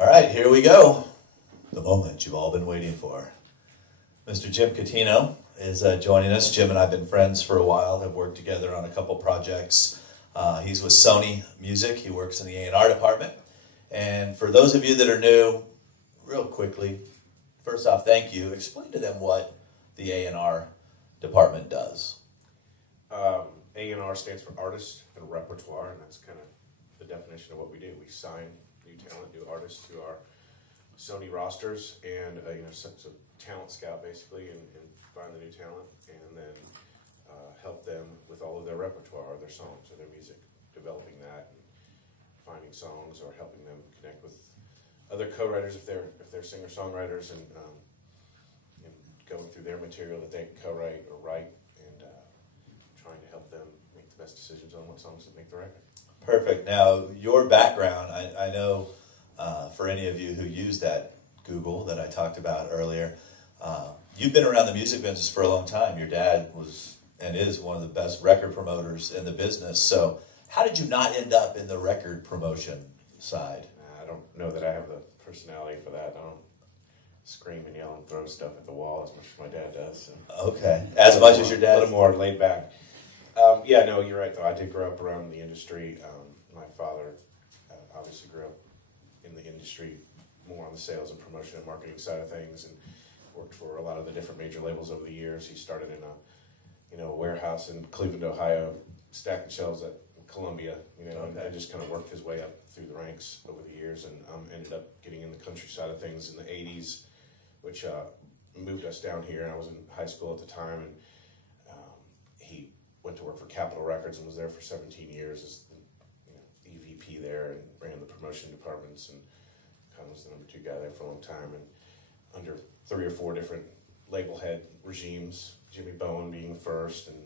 All right, here we go. The moment you've all been waiting for. Mr. Jim Catino is joining us. Jim and I have been friends for a while, have worked together on a couple projects. He's with Sony Music. He works in the A&R department. And for those of you that are new, real quickly, first off, thank you. Explain to them what the A&R department does. A&R stands for Artist and Repertoire, and that's kind of the definition of what we do. We sign new talent, new artists to our Sony rosters, and so talent scout basically, and find the new talent, and then help them with all of their repertoire, their songs, or their music, developing that, and finding songs, or helping them connect with other co-writers if they're singer-songwriters, and going through their material that they can co-write or write, and trying to help them make the best decisions on what songs that make the record. Perfect. Now, your background, I know for any of you who use that Google that I talked about earlier, you've been around the music business for a long time. Your dad was and is one of the best record promoters in the business. So how did you not end up in the record promotion side? I don't know that I have the personality for that. I don't scream and yell and throw stuff at the wall as much as my dad does. So. Okay. As much as your dad? A little more laid back. Yeah, no, you're right, though. I did grow up around the industry. My father obviously grew up in the industry, more on the sales and promotion and marketing side of things, and worked for a lot of the different major labels over the years. He started in a warehouse in Cleveland, Ohio, stacking shelves at Columbia, okay. and just kind of worked his way up through the ranks over the years, and ended up getting in the country side of things in the 80s, which moved us down here. I was in high school at the time, and he went to work for Capitol Records and was there for 17 years as the EVP there, and ran the promotion departments, and kind of was the number 2 guy there for a long time, and under 3 or 4 different label head regimes, Jimmy Bowen being the first, and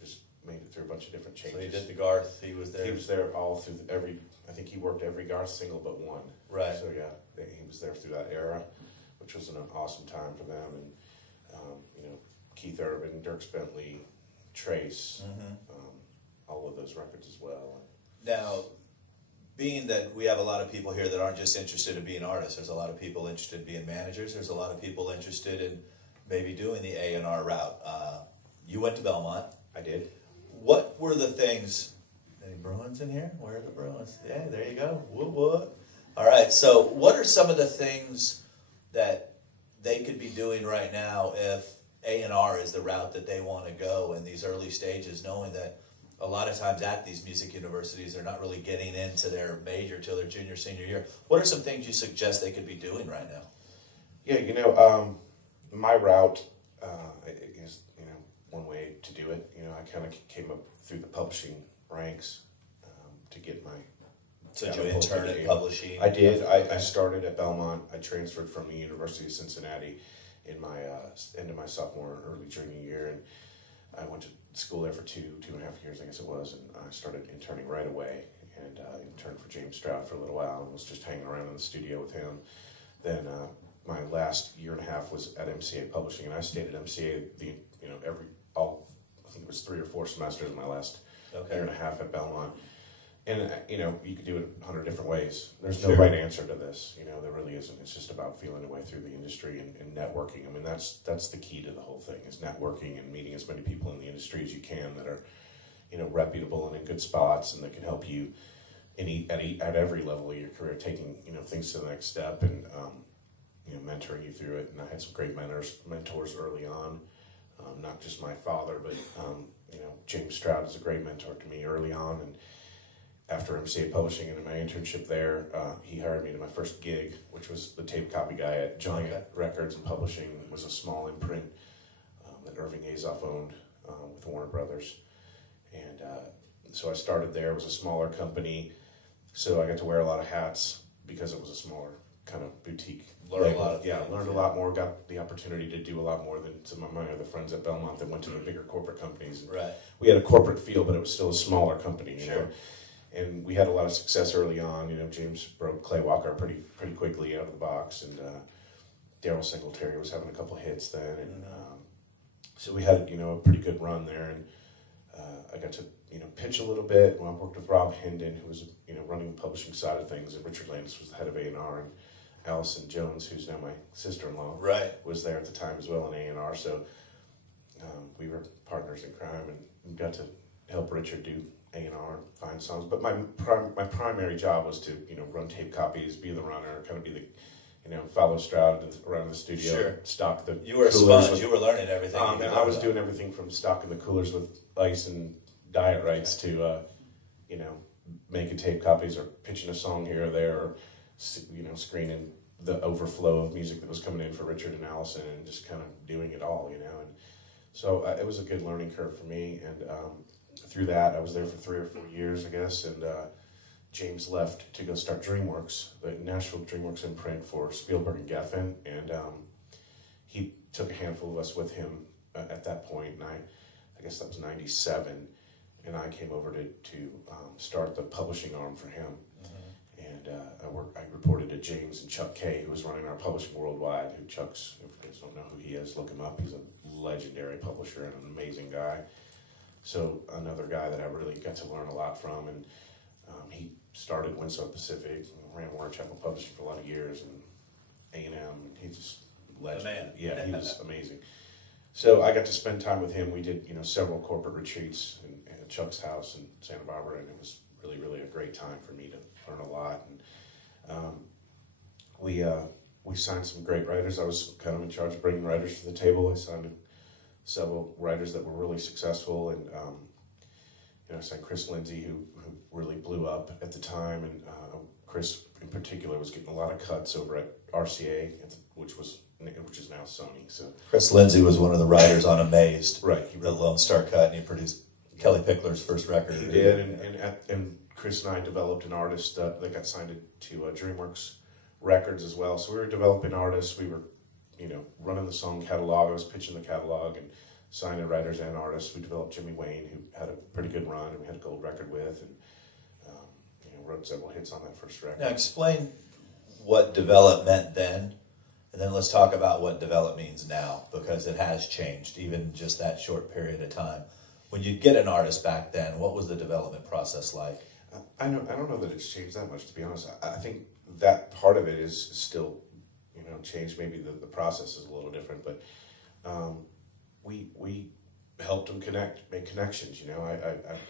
just made it through a bunch of different changes. So he did the Garth, he was there? He was there all through I think he worked every Garth single but one. Right. So yeah, he was there through that era, which was an awesome time for them, and Keith Urban, Dierks Bentley, Trace, all of those records as well. Now, being that we have a lot of people here that aren't just interested in being artists, there's a lot of people interested in being managers, there's a lot of people interested in maybe doing the A&R route. You went to Belmont. I did. What were the things, any Bruins in here? Where are the Bruins? Yeah, there you go. Whoop, whoop. All right, so what are some of the things that they could be doing right now if A&R is the route that they want to go in these early stages, knowing that a lot of times at these music universities, they're not really getting into their major till their junior, senior year. What are some things you suggest they could be doing right now? Yeah, my route is, one way to do it. I kind of came up through the publishing ranks to get my... So did you intern at publishing? I did. I started at Belmont. I transferred from the University of Cincinnati in my end of my sophomore, early junior year, and I went to school there for 2.5 years, I guess it was, and I started interning right away, and interned for James Stroud for a little while, and was just hanging around in the studio with him. Then my last 1.5 years was at MCA Publishing, and I stayed at MCA I think it was 3 or 4 semesters in my last 1.5 years at Belmont. And you could do it 100 different ways. There's no right answer to this. There really isn't. It's just about feeling your way through the industry and networking. I mean, that's the key to the whole thing, is networking and meeting as many people in the industry as you can that are, reputable and in good spots, and that can help you at every level of your career, taking things to the next step, and mentoring you through it. And I had some great mentors early on, not just my father, but James Stroud is a great mentor to me early on, and after MCA Publishing and my internship there, he hired me to my first gig, which was the tape copy guy at Giant Records and Publishing. It was a small imprint that Irving Azoff owned with Warner Brothers. And so I started there. It was a smaller company, so I got to wear a lot of hats because it was a smaller kind of boutique. Learned a lot more, got the opportunity to do a lot more than some of my other friends at Belmont that went to the bigger corporate companies. Right. We had a corporate feel, but it was still a smaller company, you know. And we had a lot of success early on. James broke Clay Walker pretty quickly out of the box, and Daryl Singletary was having a couple hits then, and so we had a pretty good run there. And I got to pitch a little bit. I worked with Rob Hendon, who was running the publishing side of things, and Richard Landis was the head of A&R, and Allison Jones, who's now my sister-in-law, was there at the time as well in A&R. So we were partners in crime, and got to help Richard do A&R and find songs. But my primary job was to run tape copies, be the runner, kind of be the follow Stroud around the studio, stock the. You were a sponge. You were learning everything. I was doing everything from stocking the coolers with ice and diet rights to making tape copies or pitching a song here or there, or screening the overflow of music that was coming in for Richard and Allison, and just kind of doing it all, And so it was a good learning curve for me, and through that I was there for 3 or 4 years, I guess, and James left to go start DreamWorks, the Nashville DreamWorks imprint for Spielberg and Geffen, and he took a handful of us with him at that point, and I guess that was 97, and I came over to start the publishing arm for him. And I reported to James and Chuck Kay, who was running our publishing worldwide. If you guys don't know who he is, look him up. He's a legendary publisher and an amazing guy. So another guy that I really got to learn a lot from. And he started Winslow Pacific, ran Warner Chappell Publishing for a lot of years, and A&M. And he's just legend. Yeah, he was amazing. So I got to spend time with him. We did several corporate retreats at Chuck's house in Santa Barbara, and it was really, really a great time for me to learn a lot. And we signed some great writers. I was kind of in charge of bringing writers to the table. I signed several writers that were really successful, and I signed Chris Lindsay, who really blew up at the time, and Chris in particular was getting a lot of cuts over at RCA, which is now Sony. So Chris Lindsay was one of the writers on Amazed, right? The Lone Star Cut, and he produced Kelly Pickler's first record. He did, and Chris and I developed an artist that got signed to DreamWorks Records as well. So we were developing artists. We were, running the song catalog. I was pitching the catalog and signing writers and artists. We developed Jimmy Wayne, who had a pretty good run, and we had a gold record with, and wrote several hits on that first record. Now explain what develop meant then, and then let's talk about what develop means now, because it has changed, even just that short period of time. When you'd get an artist back then, what was the development process like? I don't know that it's changed that much, to be honest. I think that part of it is still, changed. Maybe the process is a little different, but we helped them make connections. I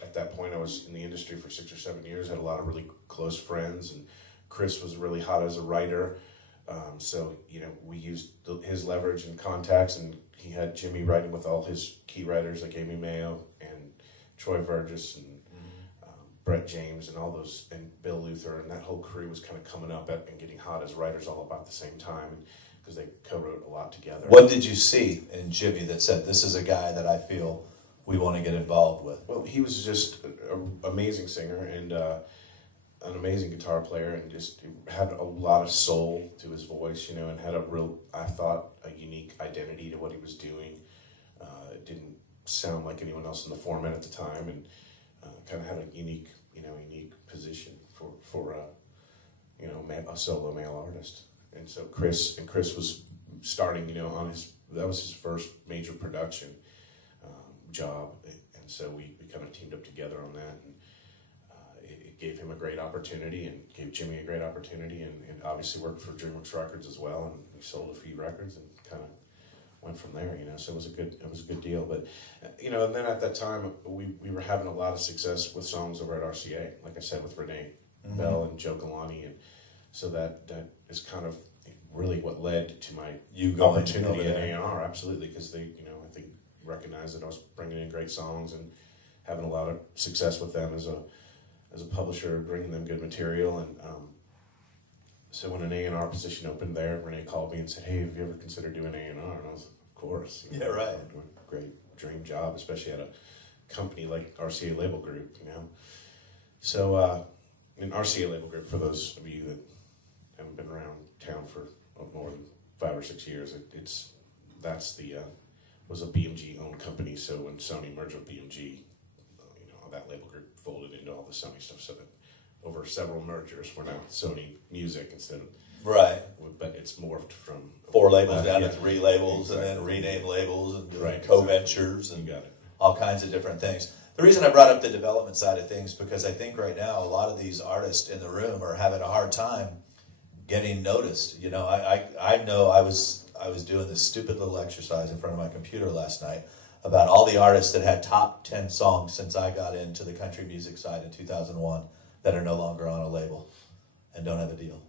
at that point I was in the industry for 6 or 7 years. Had a lot of really close friends, and Chris was really hot as a writer. So we used his leverage and contacts, and he had Jimmy writing with all his key writers like Amy Mayo and Troy Vergis and Brett James and all those, and Bill Luther, and that whole crew was kind of coming up and getting hot as writers all about the same time, because they co-wrote a lot together. What did you see in Jimmy that said, this is a guy that I feel we want to get involved with? Well, he was just an amazing singer and an amazing guitar player, and just had a lot of soul to his voice, and had a real, I thought, a unique identity to what he was doing. It didn't sound like anyone else in the format at the time, and kind of had a unique position for a solo male artist. And so Chris was starting, that was his first major production job, and so we kind of teamed up together on that, and it gave him a great opportunity, and gave Jimmy a great opportunity, and obviously worked for DreamWorks Records as well, and we sold a few records and kind of went from there, so it was a good deal. But and then at that time we were having a lot of success with songs over at RCA, like I said, with Renee Bell and Joe Galani, and so that is kind of really what led to my opportunity at A&R. Absolutely, because they I think recognized that I was bringing in great songs and having a lot of success with them as a publisher, bringing them good material. And so when an A&R position opened there, Renee called me and said, "Hey, have you ever considered doing A&R?" And I was, "Of course." Yeah, right. Great dream job, especially at a company like RCA Label Group, So, RCA Label Group, for those of you that haven't been around town for more than 5 or 6 years, was a BMG owned company. So when Sony merged with BMG, that label group folded into all the Sony stuff. So that over several mergers, we're now Sony Music instead of But it's morphed from 4 labels down to 3 labels, exactly. And then rename labels and co-ventures and all kinds of different things. The reason I brought up the development side of things, because I think right now a lot of these artists in the room are having a hard time getting noticed. You know, I know I was doing this stupid little exercise in front of my computer last night about all the artists that had top 10 songs since I got into the country music side in 2001 that are no longer on a label and don't have a deal.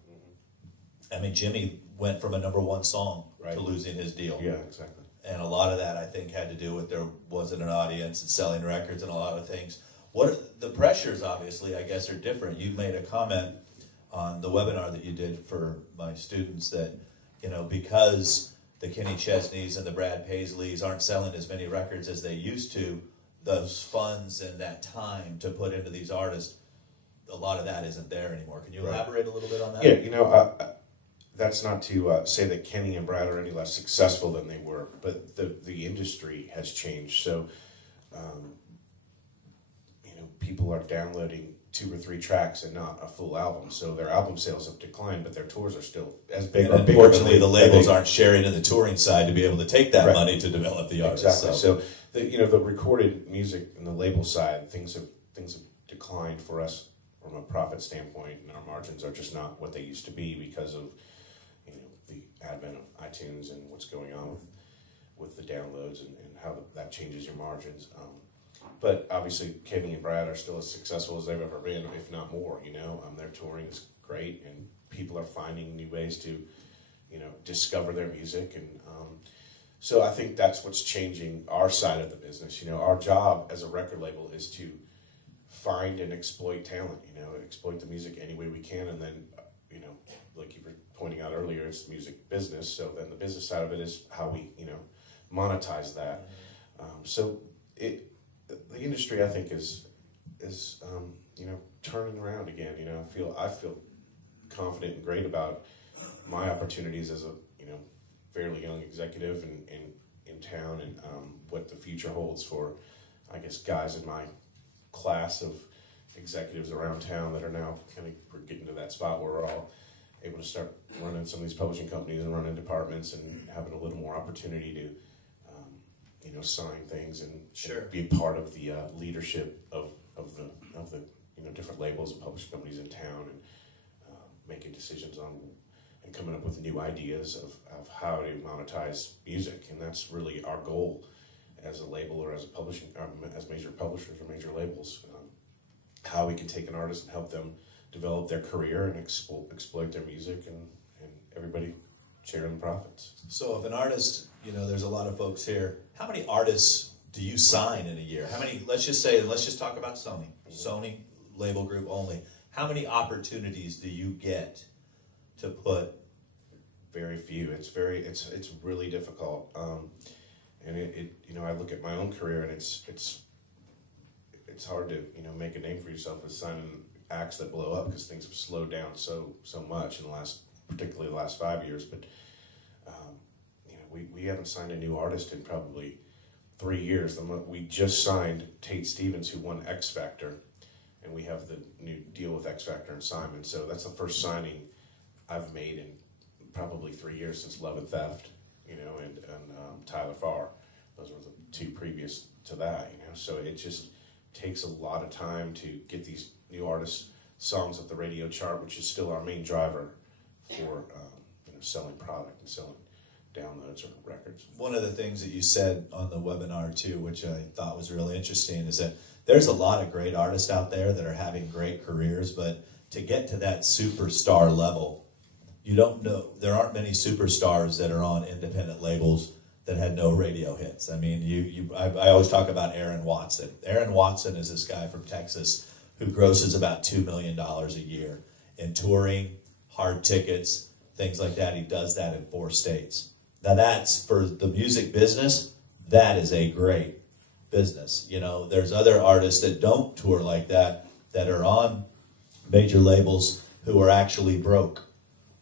I mean, Jimmy went from a #1 song to losing his deal. Yeah, exactly. And a lot of that, I think, had to do with there wasn't an audience and selling records and a lot of things. The pressures, obviously, I guess, are different. You made a comment on the webinar that you did for my students that, you know, because the Kenny Chesneys and the Brad Paisleys aren't selling as many records as they used to, those funds and that time to put into these artists, a lot of that isn't there anymore. Can you elaborate a little bit on that? Yeah, you know, that's not to say that Kenny and Brad are any less successful than they were, but the industry has changed. So, you know, people are downloading 2 or 3 tracks and not a full album. So their album sales have declined, but their tours are still as big. And unfortunately, the labels aren't sharing in the touring side to be able to take that money to develop the artist. Exactly. So you know, the recorded music and the label side, things have declined for us from a profit standpoint, and our margins are just not what they used to be because of, you know, the advent of iTunes and what's going on with the downloads and how that changes your margins. But obviously, Kenny and Brad are still as successful as they've ever been, if not more. You know, their touring is great, and people are finding new ways to, you know, discover their music. And so I think that's what's changing our side of the business. You know, our job as a record label is to find and exploit talent. You know, exploit the music any way we can, and then, you know, like you were pointing out earlier, it's the music business. So then the business side of it is how we, you know, monetize that. So the industry, I think, is you know, turning around again. You know, I feel confident and great about my opportunities as a, you know, fairly young executive in town, and what the future holds for, I guess, guys in my class of executives around town that are now we're getting to that spot where we're all able to start running some of these publishing companies and running departments and having a little more opportunity to, you know, sign things and be a part of the leadership of the you know, different labels and publishing companies in town, and making decisions on and coming up with new ideas of how to monetize music. And that's really our goal as a label or as a publishing, as major publishers or major labels, how we can take an artist and help them develop their career and exploit their music, and everybody sharing the profits. So if an artist, you know, there's a lot of folks here, how many artists do you sign in a year? How many, let's just talk about Sony. Sony label group only. How many opportunities do you get to put? Very few. It's really difficult. And it you know, I look at my own career, and it's hard to, you know, make a name for yourself with signing acts that blow up, because things have slowed down so much in particularly the last 5 years. But you know, we haven't signed a new artist in probably 3 years. We just signed Tate Stevens, who won X Factor, and we have the new deal with X Factor and Simon. So that's the first signing I've made in probably 3 years since Love and Theft, you know, and Tyler Farr. Those were the 2 previous to that, you know. So it just takes a lot of time to get these new artists' songs at the radio chart, which is still our main driver for you know, selling product and selling downloads or records. One of the things that you said on the webinar too, which I thought was really interesting, is that there's a lot of great artists out there that are having great careers, but to get to that superstar level, you don't know. There aren't many superstars that are on independent labels that had no radio hits. I mean, I always talk about Aaron Watson. Aaron Watson is this guy from Texas who grosses about $2 million a year in touring, hard tickets, things like that. He does that in 4 states. Now that's, for the music business, that is a great business. You know, there's other artists that don't tour like that are on major labels who are actually broke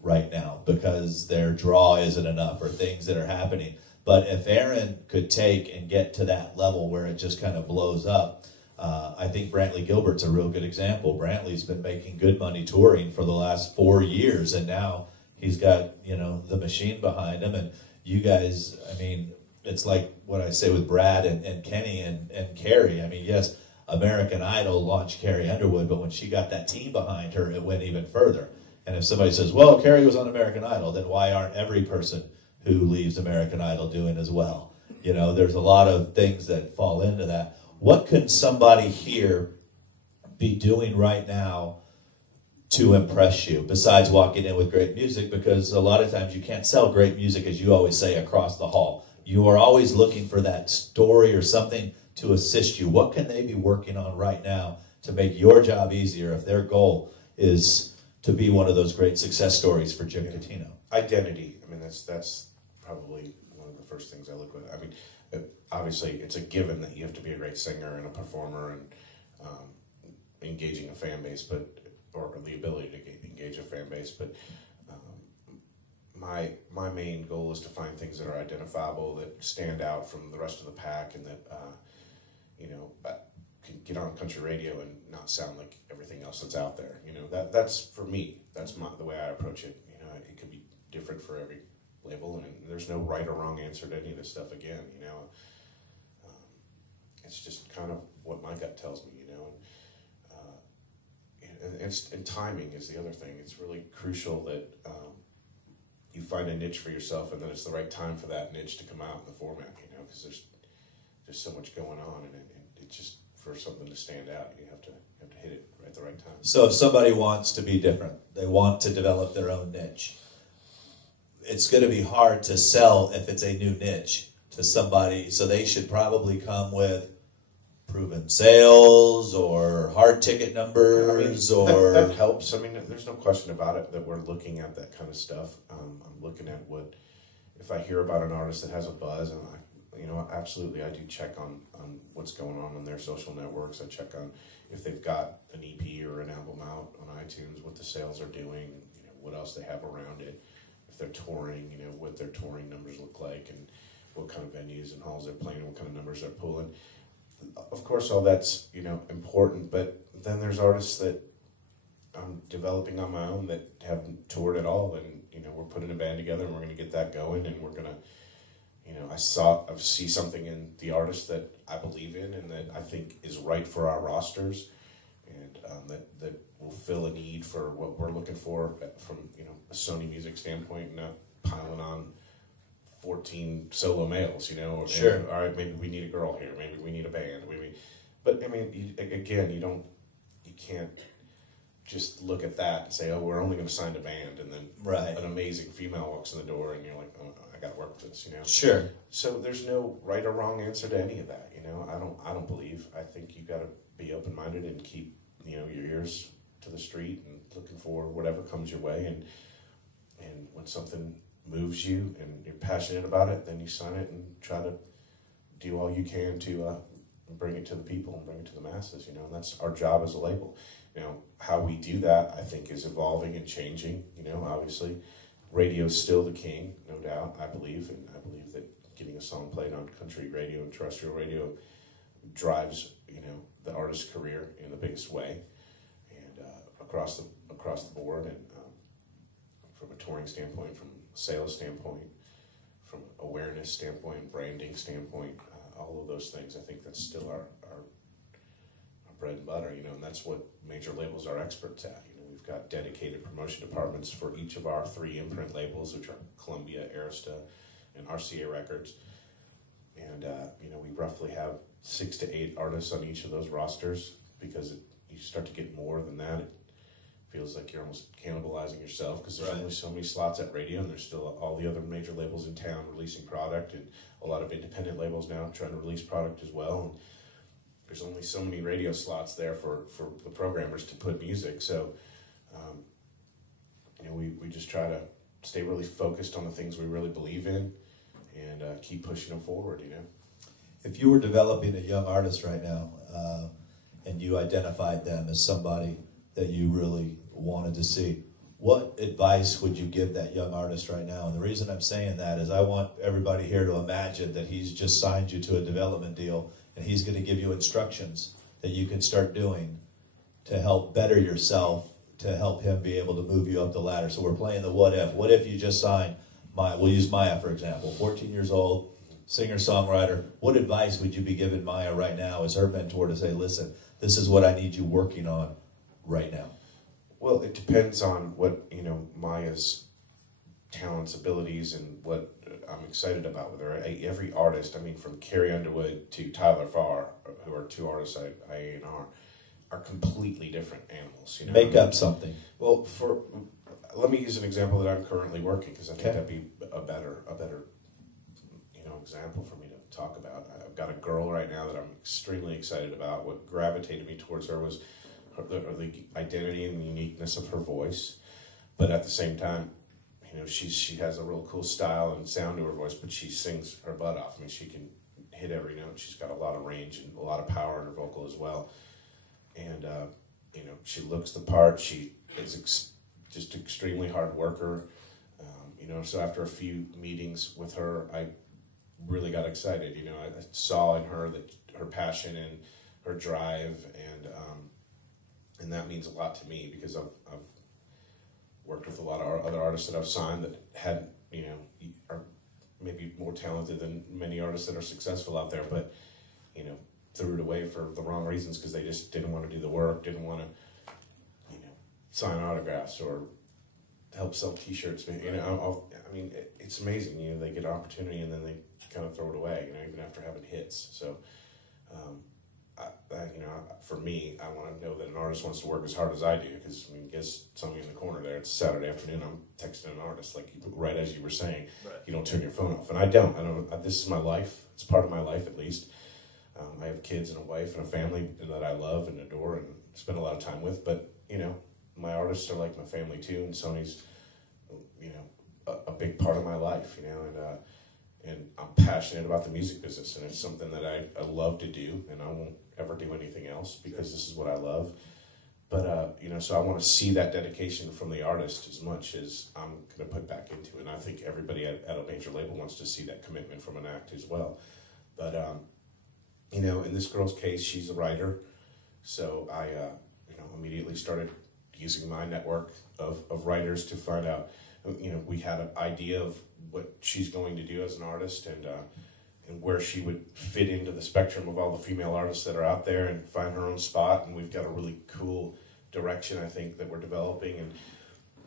right now because their draw isn't enough or things that are happening. But if Aaron could take and get to that level where it just kind of blows up, I think Brantley Gilbert's a real good example. Brantley's been making good money touring for the last 4 years, and now he's got, you know, the machine behind him. And you guys, I mean, it's like what I say with Brad and Kenny and Carrie. I mean, yes, American Idol launched Carrie Underwood, but when she got that team behind her, it went even further. And if somebody says, well, Carrie was on American Idol, then why aren't every person who leaves American Idol doing as well? You know, there's a lot of things that fall into that. What can somebody here be doing right now to impress you, besides walking in with great music? Because a lot of times you can't sell great music, as you always say, across the hall. You are always looking for that story or something to assist you. What can they be working on right now to make your job easier if their goal is to be one of those great success stories for Jim Catino? Identity. I mean, that's probably one of the first things I look at. I mean, obviously, it's a given that you have to be a great singer and a performer and engaging a fan base, or the ability to engage a fan base. But my main goal is to find things that are identifiable, that stand out from the rest of the pack, and that can get on country radio and not sound like everything else that's out there. You know, that's for me. That's the way I approach it. You know, it could be different for every label, and there's no right or wrong answer to any of this stuff. Again, you know, it's just kind of what my gut tells me. You know, and timing is the other thing. It's really crucial that you find a niche for yourself, and then it's the right time for that niche to come out in the format. You know, because there's so much going on, and it just, for something to stand out, you have to hit it at the right time. So if somebody wants to be different, they want to develop their own niche, it's going to be hard to sell if it's a new niche to somebody. So they should probably come with proven sales or hard ticket numbers. That helps. I mean, there's no question about it that we're looking at that kind of stuff. I'm looking at if I hear about an artist that has a buzz, and absolutely, I do check on what's going on their social networks. I check on if they've got an EP or an album out on iTunes, what the sales are doing, what else they have around it. If they're touring, what their touring numbers look like, and what kind of venues and halls they're playing, what kind of numbers they're pulling. Of course, all that's, important, but then there's artists that I'm developing on my own that haven't toured at all, and, we're putting a band together, and we're going to get that going, and we're going to, I see something in the artist that I believe in and that I think is right for our rosters, and that will fill a need for what we're looking for from, a Sony music standpoint, not piling on 14 solo males, or sure. All right, maybe we need a girl here, maybe we need a band, but I mean, you can't just look at that and say, oh, we're only going to sign a band, and then right. An amazing female walks in the door, and you're like, oh, I got to work with this, Sure. So there's no right or wrong answer to any of that, I don't believe. I think you got to be open-minded and keep, your ears to the street and looking for whatever comes your way, and when something moves you and you're passionate about it, then you sign it and try to do all you can to bring it to the people and bring it to the masses, and that's our job as a label. How we do that, I think, is evolving and changing, obviously. Radio's still the king, no doubt, I believe, and I believe that getting a song played on country radio and terrestrial radio drives, the artist's career in the biggest way, and across the board, and from a touring standpoint, from a sales standpoint, from awareness standpoint, branding standpoint, all of those things. I think that's still our bread and butter, and that's what major labels are experts at. We've got dedicated promotion departments for each of our 3 imprint labels, which are Columbia, Arista, and RCA Records. And, we roughly have 6 to 8 artists on each of those rosters, because you start to get more than that, it feels like you're almost cannibalizing yourself, because there's only so many slots at radio, and there's still all the other major labels in town releasing product, and a lot of independent labels now trying to release product as well. And there's only so many radio slots there for the programmers to put music. So, we just try to stay really focused on the things we really believe in, and keep pushing them forward, If you were developing a young artist right now, and you identified them as somebody that you really wanted to see, what advice would you give that young artist right now? And the reason I'm saying that is I want everybody here to imagine that he's just signed you to a development deal, and he's going to give you instructions that you can start doing to help better yourself, to help him be able to move you up the ladder. So we're playing the what if. What if you just signed we'll use Maya, for example, 14 years old, singer-songwriter, what advice would you be giving Maya right now as her mentor to say, listen, this is what I need you working on right now? Well, it depends on what, Maya's talents, abilities, and what I'm excited about with her. Every artist, from Carrie Underwood to Tyler Farr, who are two artists I A&R, are completely different animals. Make up something. Well, let me use an example that I'm currently working, because I think that'd be a better example for me to talk about. I've got a girl right now that I'm extremely excited about. What gravitated me towards her was the identity and the uniqueness of her voice, but at the same time, she has a real cool style and sound to her voice, but she sings her butt off. She can hit every note. She's got a lot of range and a lot of power in her vocal as well. And, she looks the part. She is just extremely hard worker. So after a few meetings with her, I really got excited. I saw in her that her passion and her drive, and that means a lot to me, because I've worked with a lot of other artists that I've signed that had, are maybe more talented than many artists that are successful out there, but, threw it away for the wrong reasons, because they just didn't want to do the work, didn't want to, sign autographs or help sell T-shirts. It's amazing. They get an opportunity and then they kind of throw it away, even after having hits. So, for me, I want to know that an artist wants to work as hard as I do, because guess somebody in the corner there, it's Saturday afternoon, I'm texting an artist, like right as you were saying, right. You don't turn your phone off, and I don't. This is my life. It's part of my life, at least. I have kids and a wife and a family that I love and adore and spend a lot of time with, but my artists are like my family too, and Sony's a big part of my life, and I'm passionate about the music business, and it's something that I love to do, and I won't ever do anything else, because this is what I love. But, so I want to see that dedication from the artist as much as I'm going to put back into it. And I think everybody at a major label wants to see that commitment from an act as well. But, in this girl's case, she's a writer. So I, immediately started using my network of writers to find out, we had an idea of what she's going to do as an artist, and where she would fit into the spectrum of all the female artists that are out there, and find her own spot. And we've got a really cool direction, I think, that we're developing.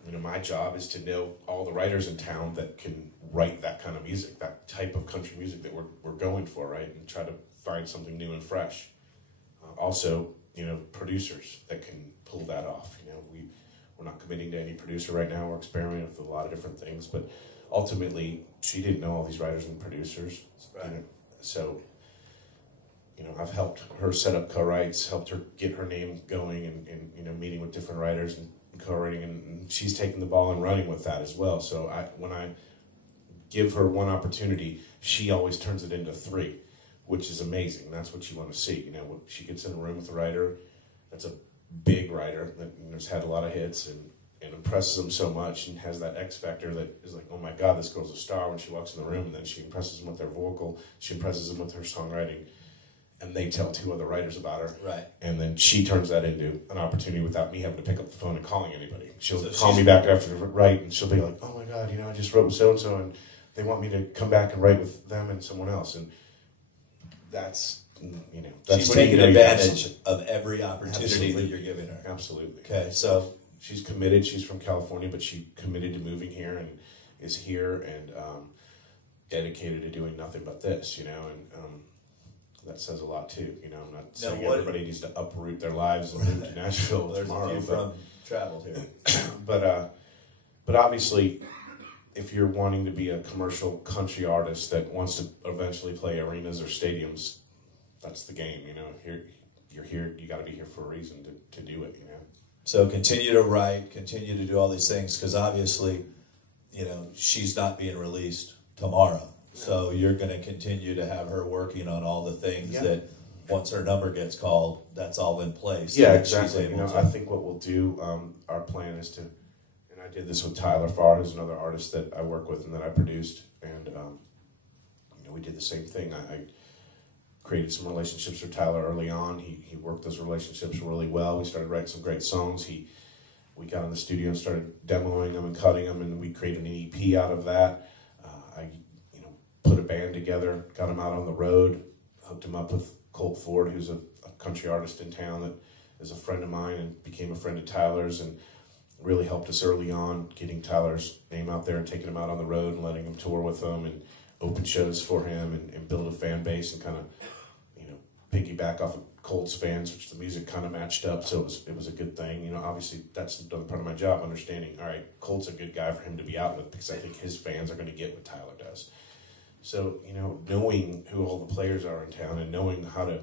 And my job is to know all the writers in town that can write that kind of music, that type of country music that we're going for, right? And try to find something new and fresh. Also, producers that can pull that off. We're not committing to any producer right now. We're experimenting with a lot of different things, but ultimately, she didn't know all these writers and producers. Right. So, I've helped her set up co-writes, helped her get her name going, and meeting with different writers and co-writing, and she's taken the ball and running with that as well. So when I give her one opportunity, she always turns it into three, which is amazing. That's what you want to see. When she gets in a room with a writer that's a big writer that has had a lot of hits and impresses them so much, and has that X factor that is like, oh my God, this girl's a star when she walks in the room. And then she impresses them with her vocal, she impresses them with her songwriting, and they tell two other writers about her. Right. And then she turns that into an opportunity without me having to pick up the phone and calling anybody. She'll call me back after the write, and she'll be like, oh my God, I just wrote with so-and-so, and they want me to come back and write with them and someone else. And that's, that's she's taking advantage of every opportunity that you're giving her. Absolutely. Okay, so she's committed. She's from California, but she committed to moving here and is here and dedicated to doing nothing but this, and that says a lot too. I'm not saying everybody needs to uproot their lives and move to Nashville tomorrow. There's a few from traveled here. But obviously, if you're wanting to be a commercial country artist that wants to eventually play arenas or stadiums, that's the game. You're here. You got to be here for a reason to do it. So continue to write, continue to do all these things, because obviously, she's not being released tomorrow. So you're going to continue to have her working on all the things that once her number gets called, that's all in place. Yeah, exactly. I think what we'll do, our plan is to, and I did this with Tyler Farr, who's another artist that I work with and that I produced, and we did the same thing. I created some relationships with Tyler early on. He worked those relationships really well. We started writing some great songs. We got in the studio and started demoing them and cutting them, and we created an EP out of that. I put a band together, got him out on the road, hooked him up with Colt Ford, who's a country artist in town that is a friend of mine and became a friend of Tyler's, and really helped us early on getting Tyler's name out there and taking him out on the road and letting him tour with them and open shows for him and build a fan base and kind of, you know, piggyback off of Colt's fans, which the music kind of matched up, so it was a good thing. You know, obviously that's another part of my job, understanding, all right, Colt's a good guy for him to be out with because I think his fans are going to get what Tyler does. So, you know, knowing who all the players are in town and knowing how to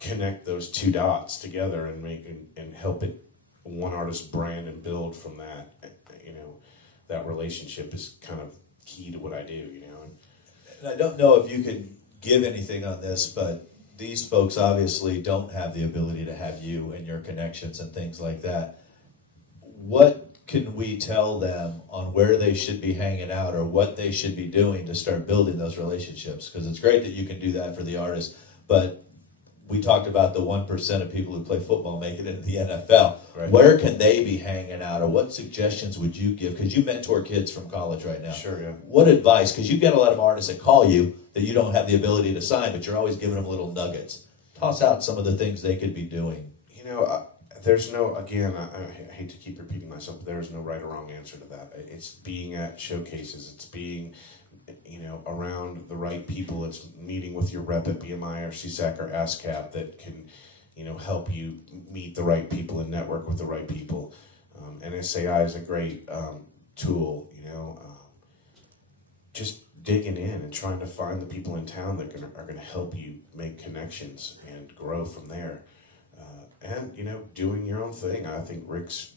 connect those two dots together and make and help it one artist brand and build from that, you know, that relationship is kind of key to what I do, you know. And I don't know if you can give anything on this, but these folks obviously don't have the ability to have you and your connections and things like that. What can we tell them on where they should be hanging out or what they should be doing to start building those relationships? Because it's great that you can do that for the artist, but we talked about the 1% of people who play football make it into the NFL. Right. Where can they be hanging out, or what suggestions would you give? Because you mentor kids from college right now. Sure, yeah. What advice? Because you get a lot of artists that call you that you don't have the ability to sign, but you're always giving them little nuggets. Toss out some of the things they could be doing. You know, there's no, again, I hate to keep repeating myself, but there's no right or wrong answer to that. It's being at showcases. It's being, you know, around the right people. It's meeting with your rep at BMI or CSAC or ASCAP that can, you know, help you meet the right people and network with the right people. NSAI is a great tool, you know. Just digging in and trying to find the people in town that are going to help you make connections and grow from there. And, you know, doing your own thing. I think Rick's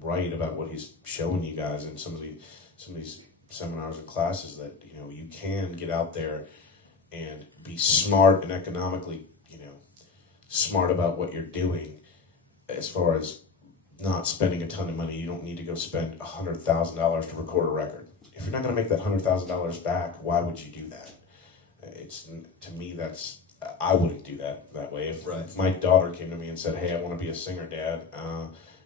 right about what he's showing you guys in some of these seminars and classes, that, you know, you can get out there and be smart and economically, you know, smart about what you're doing as far as not spending a ton of money. You don't need to go spend $100,000 to record a record. If you're not going to make that $100,000 back, why would you do that? It's, to me, I wouldn't do that way. If my daughter came to me and said, hey, I want to be a singer, Dad,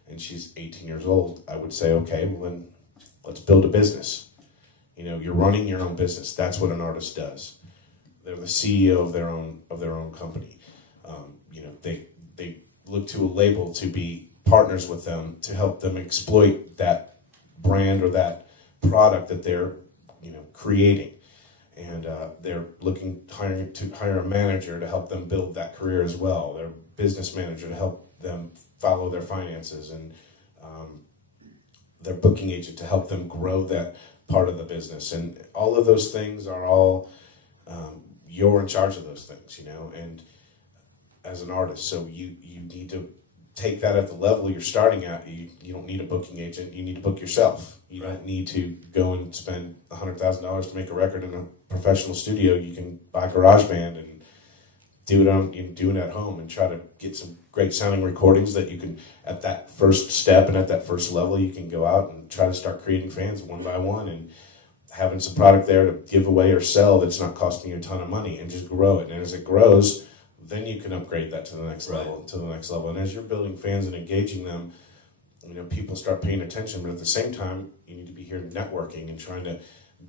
and she's 18 years old, I would say, okay, well then let's build a business. You know, you're running your own business. That's what an artist does. They're the CEO of their own company. You know, they look to a label to be partners with them to help them exploit that brand or that product that they're, you know, creating. And they're looking to hire a manager to help them build that career as well. Their business manager to help them follow their finances, and their booking agent to help them grow that part of the business. And all of those things are all, you're in charge of those things, you know, and as an artist. So you need to take that at the level you're starting at. You don't need a booking agent. You need to book yourself. You don't need to go and spend $100,000 to make a record in a professional studio. You can buy GarageBand and do it at home and try to get some great sounding recordings that you can, at that first step and at that first level, you can go out and try to start creating fans one by one and having some product there to give away or sell that's not costing you a ton of money, and just grow it. And as it grows, then you can upgrade that to the next level, And as you're building fans and engaging them, you know, people start paying attention. But at the same time, you need to be here networking and trying to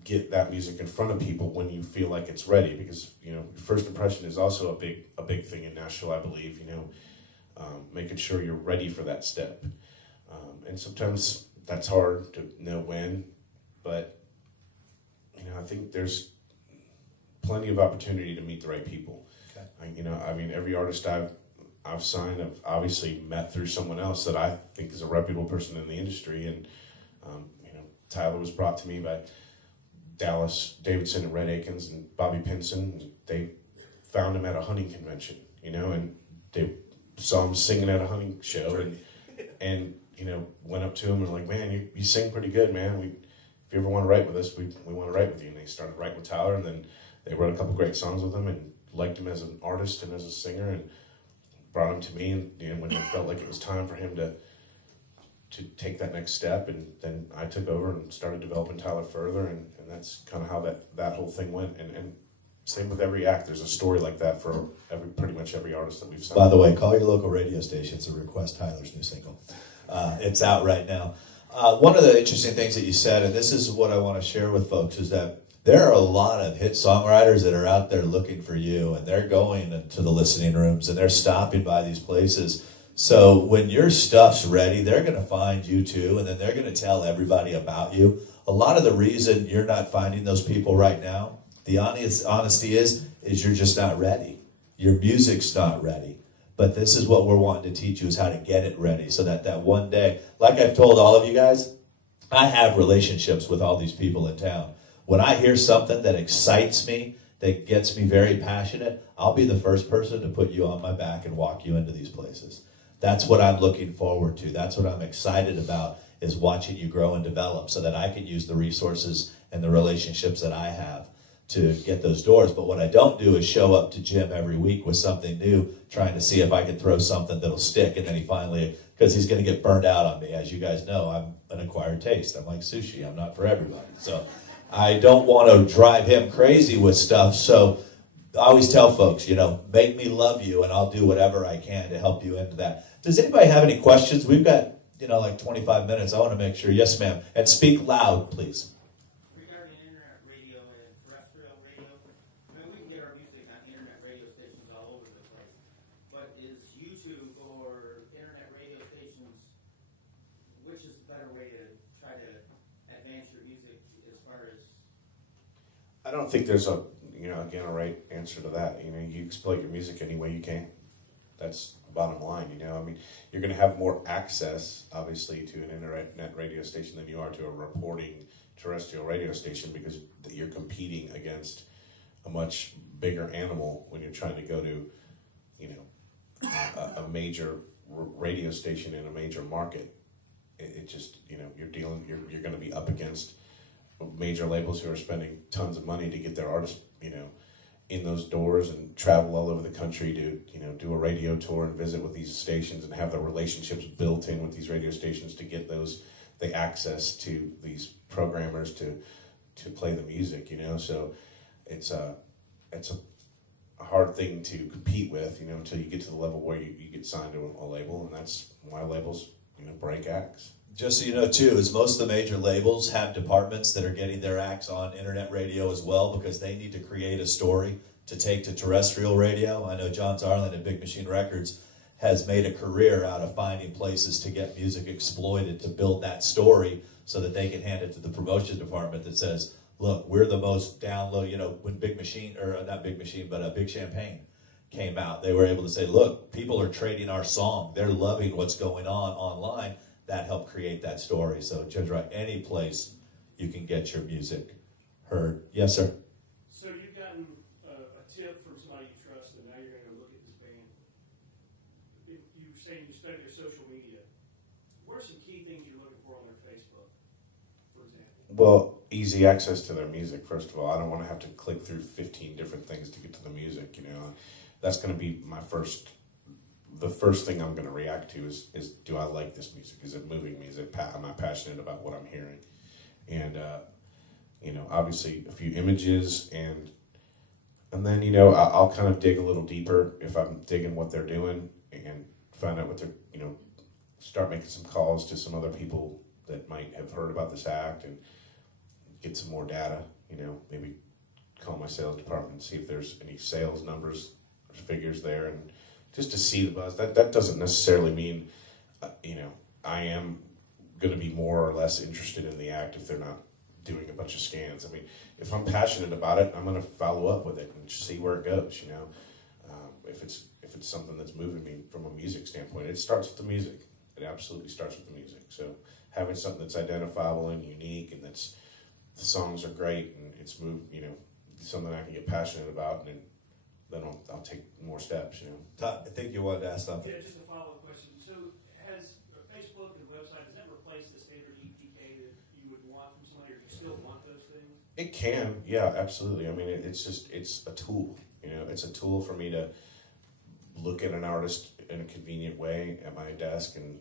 get that music in front of people when you feel like it's ready. Because, you know, first impression is also a big thing in Nashville, I believe. You know, making sure you're ready for that step. And sometimes that's hard to know when, but you know, I think there's plenty of opportunity to meet the right people. Okay. You know, I mean, every artist I've signed, I've obviously met through someone else that I think is a reputable person in the industry. And, you know, Tyler was brought to me by Dallas Davidson and Red Akins and Bobby Pinson. They found him at a hunting convention, you know, and they saw him singing at a hunting show and you know, went up to him and were like, man, you sing pretty good, man. If you ever want to write with us, we want to write with you. And they started writing with Tyler, and then they wrote a couple great songs with him and liked him as an artist and as a singer, and brought him to me. And you know, when it felt like it was time for him to take that next step, and then I took over and started developing Tyler further, and that's kind of how that whole thing went. And same with every act. There's a story like that for pretty much every artist that we've signed. By the way, call your local radio stations and request Tyler's new single. It's out right now. One of the interesting things that you said, and this is what I want to share with folks, is that there are a lot of hit songwriters that are out there looking for you, and they're going into the listening rooms and they're stopping by these places. So when your stuff's ready, they're going to find you too, and then they're going to tell everybody about you. A lot of the reason you're not finding those people right now, the honesty is you're just not ready. Your music's not ready. But this is what we're wanting to teach you, is how to get it ready, so that one day, like I've told all of you guys, I have relationships with all these people in town. When I hear something that excites me, that gets me very passionate, I'll be the first person to put you on my back and walk you into these places. That's what I'm looking forward to. That's what I'm excited about, is watching you grow and develop so that I can use the resources and the relationships that I have to get those doors. But what I don't do is show up to Jim every week with something new, trying to see if I can throw something that'll stick, and then he finally, because he's going to get burned out on me. As you guys know, I'm an acquired taste. I'm like sushi. I'm not for everybody. So I don't want to drive him crazy with stuff. So I always tell folks, make me love you, and I'll do whatever I can to help you into that. Does anybody have any questions? We've got, like 25 minutes. I want to make sure. Yes, ma'am. And speak loud, please. Regarding internet radio and terrestrial radio, I mean, we can get our music on internet radio stations all over the place. But is YouTube or internet radio stations, which is a better way to try to advance your music as far as? I don't think there's a right answer to that. You exploit your music any way you can. That's the bottom line. I mean, you're going to have more access, obviously, to an internet radio station than you are to a reporting terrestrial radio station, because you're competing against a much bigger animal when you're trying to go to, a major radio station in a major market. It just, you're going to be up against major labels who are spending tons of money to get their artists, in those doors and travel all over the country to, do a radio tour and visit with these stations and have the relationships built in with these radio stations to get the access to these programmers to play the music, So it's a hard thing to compete with, until you get to the level where you get signed to a label, and that's why labels, break acts. Just so you know, too, is most of the major labels have departments that are getting their acts on internet radio as well, because they need to create a story to take to terrestrial radio. I know John Zarland at Big Machine Records has made a career out of finding places to get music exploited, to build that story so that they can hand it to the promotion department that says, look, we're the most download. When Big Machine, or not Big Machine, but Big Champagne came out, they were able to say, look, people are trading our song. They're loving what's going on online. That helped create that story. So, Judge Wright, any place you can get your music heard. Yes, sir? So you've gotten a tip from somebody you trust, and now you're going to look at this band. You were saying you study their social media. What are some key things you're looking for on their Facebook, for example? Well, easy access to their music, first of all. I don't want to have to click through 15 different things to get to the music, That's going to be the first thing I'm going to react to is do I like this music? Is it moving me? Am I passionate about what I'm hearing? And, obviously a few images, and then, I'll kind of dig a little deeper if I'm digging what they're doing, and find out what they're, start making some calls to some other people that might have heard about this act and get some more data, maybe call my sales department and see if there's any sales numbers or figures there, and just to see the buzz. That doesn't necessarily mean, I am going to be more or less interested in the act if they're not doing a bunch of scans. I mean, if I'm passionate about it, I'm going to follow up with it and see where it goes. If it's something that's moving me from a music standpoint, it starts with the music. It absolutely starts with the music. So having something that's identifiable and unique, and the songs are great, and it's something I can get passionate about, and then I'll take more steps, Todd, I think you wanted to ask something. Yeah, just a follow-up question. So has Facebook and website, does that replace the standard EPK that you would want from somebody, or do you still want those things? It can, yeah, absolutely. I mean, it's a tool, it's a tool for me to look at an artist in a convenient way at my desk, and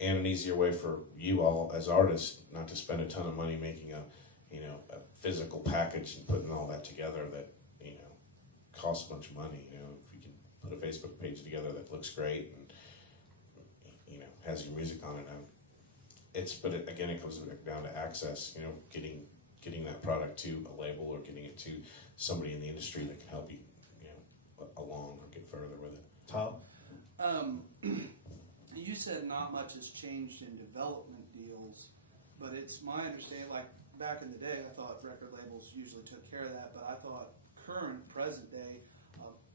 an easier way for you all as artists not to spend a ton of money making a physical package and putting all that together that, costs a bunch of money. If you can put a Facebook page together that looks great and, has your music on it, but again, it comes down to access, getting that product to a label or getting it to somebody in the industry that can help you, along or get further with it. Tom? You said not much has changed in development deals, but it's my understanding, like back in the day, I thought record labels usually took care of that, but I thought present day,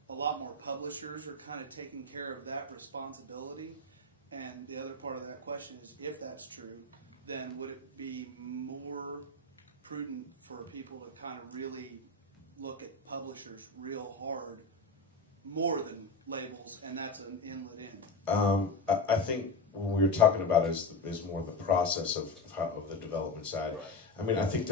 a lot more publishers are kind of taking care of that responsibility. And the other part of that question is, if that's true, then would it be more prudent for people to kind of really look at publishers real hard, more than labels, and that's an inlet in? I think what we were talking about is more the process of the development side. Right. I mean, I think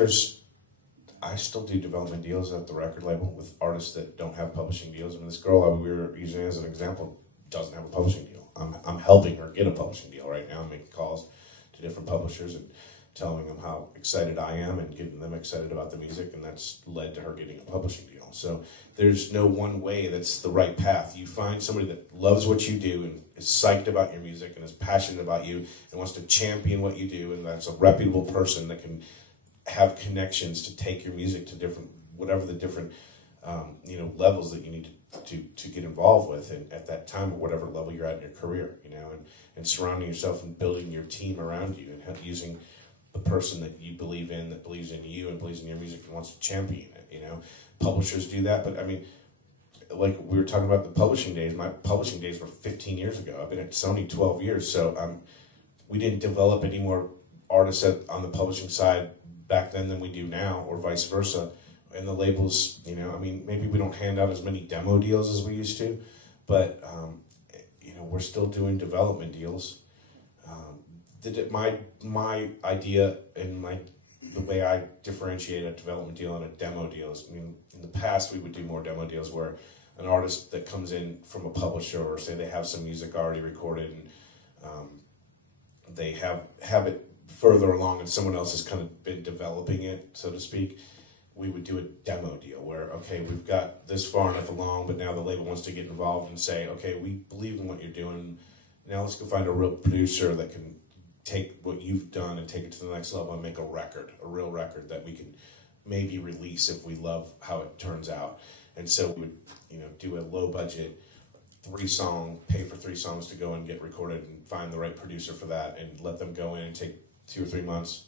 I still do development deals at the record label with artists that don't have publishing deals. I mean, this girl we were using as an example doesn't have a publishing deal. I'm helping her get a publishing deal right now. I'm making calls to different publishers and telling them how excited I am and getting them excited about the music, and that's led to her getting a publishing deal. So there's no one way that's the right path. You find somebody that loves what you do and is psyched about your music and is passionate about you and wants to champion what you do, and that's a reputable person that can have connections to take your music to different, whatever the different, levels that you need to get involved with, and at that time, or whatever level you're at in your career, and surrounding yourself and building your team around you, and using the person that you believe in, that believes in you and believes in your music and wants to champion it. Publishers do that, but I mean, like we were talking about the publishing days. My publishing days were 15 years ago. I've been at Sony 12 years, so we didn't develop any more artists on the publishing side back then than we do now, or vice versa. And the labels, maybe we don't hand out as many demo deals as we used to, but we're still doing development deals. My idea and the way I differentiate a development deal and a demo deal is, in the past we would do more demo deals where an artist that comes in from a publisher, or say they have some music already recorded and they have it further along and someone else has kind of been developing it, so to speak, we would do a demo deal where, okay, we've got this far enough along, but now the label wants to get involved and say, okay, we believe in what you're doing. Now let's go find a real producer that can take what you've done and take it to the next level and make a real record that we can maybe release if we love how it turns out. And so we would, do a low budget 3-song, pay for 3 songs to go and get recorded and find the right producer for that and let them go in and take 2 or 3 months,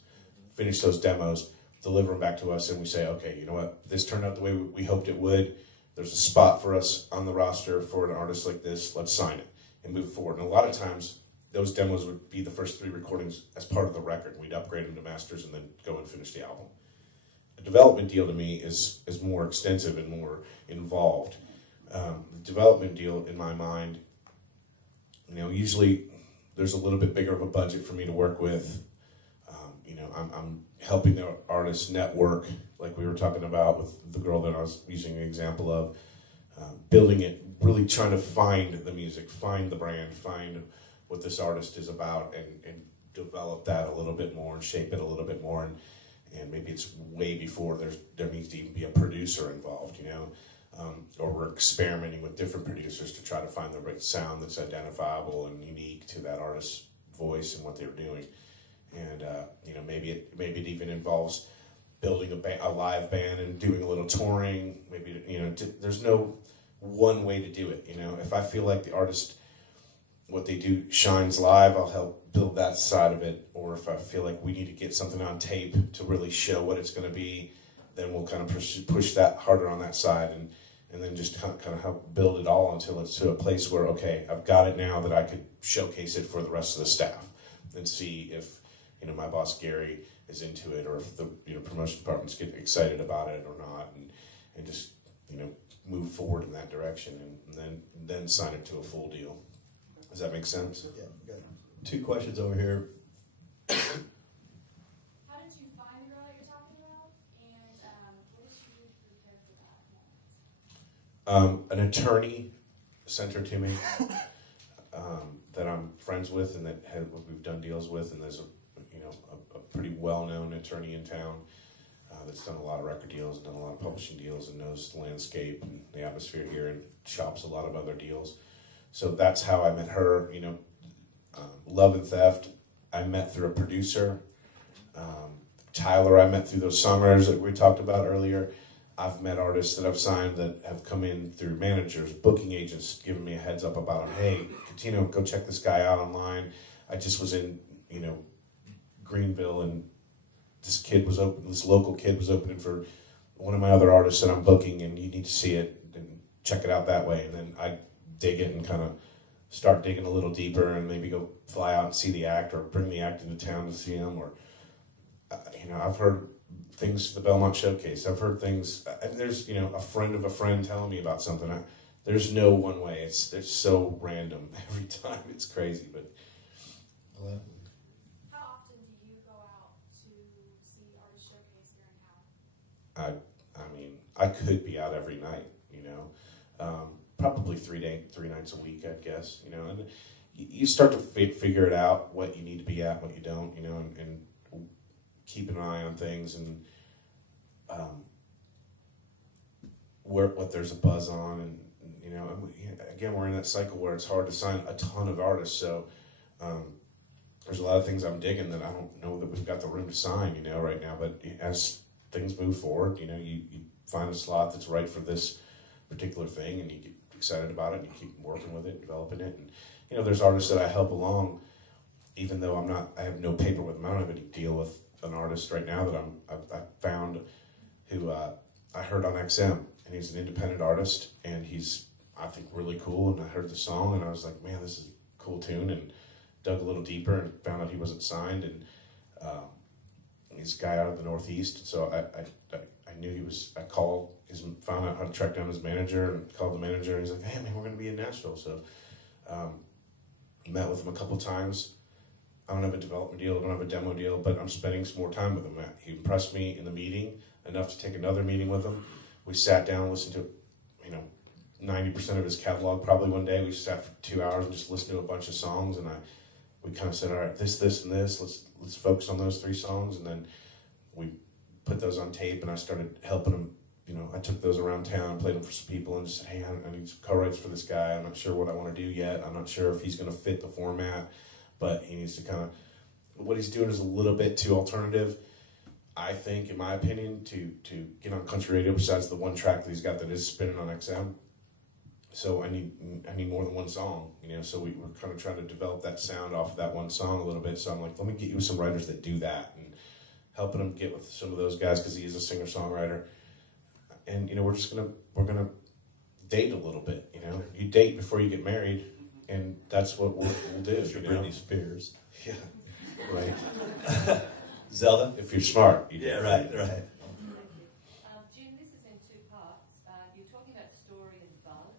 finish those demos, deliver them back to us, and we say, okay, you know what, this turned out the way we hoped it would. There's a spot for us on the roster for an artist like this. Let's sign it and move forward. And a lot of times, those demos would be the first 3 recordings as part of the record. We'd upgrade them to masters and then go and finish the album. A development deal to me is more extensive and more involved. The development deal, in my mind, usually there's a little bit bigger of a budget for me to work with. I'm helping the artist network, like we were talking about with the girl that I was using an example of, building it, really trying to find the music, find the brand, find what this artist is about, and develop that a little bit more and shape it a little bit more. And maybe it's way before there needs to even be a producer involved, or we're experimenting with different producers to try to find the right sound that's identifiable and unique to that artist's voice and what they're doing. And maybe it even involves building a live band and doing a little touring. Maybe there's no one way to do it. If I feel like the artist, what they do shines live, I'll help build that side of it. Or if I feel like we need to get something on tape to really show what it's going to be, then we'll kind of push that harder on that side, and then just kind of help build it all until it's to a place where, okay, I've got it now that I could showcase it for the rest of the staff and see if my boss Gary is into it, or if the promotion department's getting excited about it or not, and just move forward in that direction, and then sign it to a full deal. Does that make sense? Yeah. Got 2 questions over here. How did you find the girl that you're talking about, and what did she do to prepare for that? An attorney sent her to me that I'm friends with and that we've done deals with, and there's a pretty well-known attorney in town that's done a lot of record deals and done a lot of publishing deals and knows the landscape and the atmosphere here and shops a lot of other deals. So that's how I met her. Love and Theft, I met through a producer. The Tyler I met through those songwriters that we talked about earlier. I've met artists that I've signed that have come in through managers, booking agents, giving me a heads up about them. Hey, Catino, go check this guy out online. I just was in, Greenville, and this local kid was opening for one of my other artists that I'm booking, and you need to see it and check it out that way. And then I dig it and kind of start digging a little deeper, and maybe go fly out and see the act, or bring the act into town to see them. Or, I've heard things at the Belmont Showcase. I've heard things, and there's, a friend of a friend telling me about something. There's no one way. It's so random every time. It's crazy, but. How often do you go out to see artist showcase here in town? I could be out every night, probably 3 nights a week, I'd guess, and you start to figure it out, what you need to be at, what you don't, and keep an eye on things, and what there's a buzz on, and again, we're in that cycle where it's hard to sign a ton of artists, so there's a lot of things I'm digging that I don't know that we've got the room to sign, right now, but as things move forward, you find a slot that's right for this particular thing, and you get excited about it, and you keep working with it, developing it, and there's artists that I help along, even though I have no paper with them. I don't have any deal with an artist right now that I found who I heard on XM, and he's an independent artist, and he's, I think, really cool, and I heard the song, and I was like, man, this is a cool tune, and dug a little deeper and found out he wasn't signed, and he's a guy out of the Northeast, so I knew he was. I found out how to track down his manager, and called the manager, and he's like, hey man, we're going to be in Nashville, so met with him a couple times. I don't have a development deal, I don't have a demo deal, but I'm spending some more time with him. He impressed me in the meeting enough to take another meeting with him. We sat down, listened to 90% of his catalog probably one day. We sat for 2 hours and just listened to a bunch of songs, and we kind of said, all right, this, and this, let's focus on those 3 songs, and then we put those on tape, and I started helping him. I took those around town, played them for some people, and just said, hey, I need some co-writes for this guy. I'm not sure what I want to do yet. I'm not sure if he's going to fit the format, but he needs to kind of, what he's doing is a little bit too alternative, I think, in my opinion, to get on country radio, besides the one track that he's got that is spinning on XM. So I need more than one song, so we're kind of trying to develop that sound off of that one song a little bit. So I'm like, let me get you with some writers that do that, and helping him get with some of those guys, because he is a singer-songwriter. And, we're gonna date a little bit, You date before you get married, and that's what we'll do. Britney Spears. Yeah, right. Zelda? If you're smart. Yeah, right. Jim, this is in 2 parts. You're talking about story and buzz.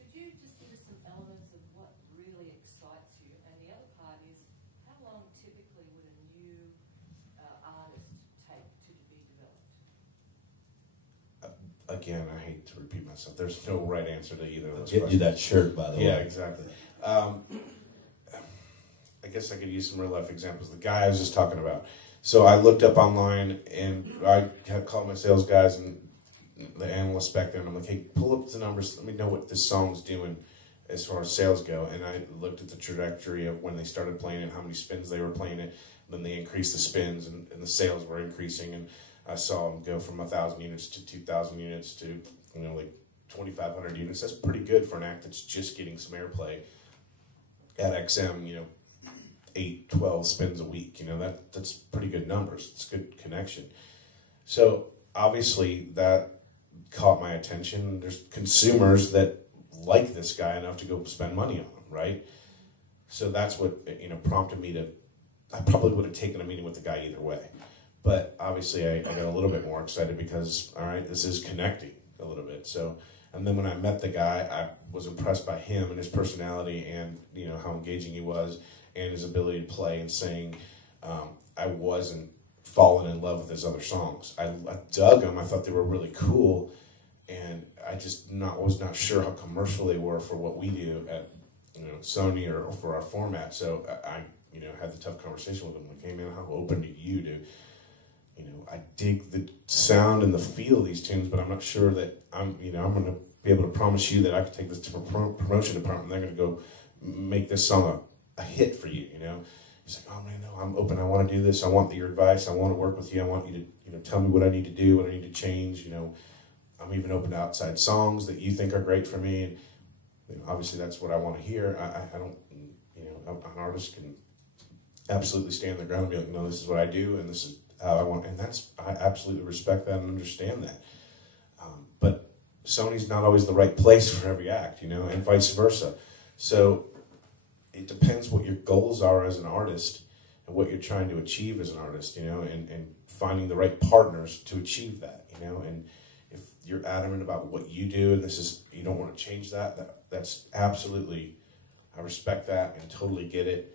Could you just give us some elements of what really excites you? And the other part is, how long typically would a new artist take to be developed? Again, I hate to repeat myself. There's no right answer to either of those Get questions. you that shirt, by the way. Yeah, exactly. I guess I could use some real life examples. The guy I was just talking about. So I looked up online, and I had called my sales guys and the analysts back there, and I'm like, hey, pull up the numbers. Let me know what this song's doing as far as sales go. And I looked at the trajectory of when they started playing it, how many spins they were playing it. Then they increased the spins, and the sales were increasing. And I saw them go from 1,000 units to 2,000 units to, like 2,500 units. That's pretty good for an act that's just getting some airplay at XM, 8, 12 spins a week. That's pretty good numbers. It's good connection. So obviously that caught my attention. There's consumers that like this guy enough to go spend money on him, right? So that's what, prompted me to, I probably would have taken a meeting with the guy either way. But obviously I got a little bit more excited because, all right, this is connecting a little bit. So, and then when I met the guy, I was impressed by him and his personality, and, how engaging he was, and his ability to play and sing. I wasn't falling in love with his other songs. I dug them. I thought they were really cool, and I just was not sure how commercial they were for what we do at Sony or for our format. So I had the tough conversation with him. Like, hey man, how open are you to? I dig the sound and the feel of these tunes, but I'm not sure that I'm going to be able to promise you that I can take this to a promotion department. They're going to go make this song a hit for you. he's like, oh man, no, I'm open. I want to do this. I want your advice. I want to work with you. I want you to, tell me what I need to do, what I need to change. I'm even open to outside songs that you think are great for me. And, obviously that's what I want to hear. I don't, an artist can absolutely stand their ground and be like, no, this is what I do, and this is how I want. And I absolutely respect that and understand that. But Sony's not always the right place for every act, and vice versa. So it depends what your goals are as an artist and what you're trying to achieve as an artist, and finding the right partners to achieve that, and if you're adamant about what you do and you don't want to change that's absolutely, I respect that and totally get it.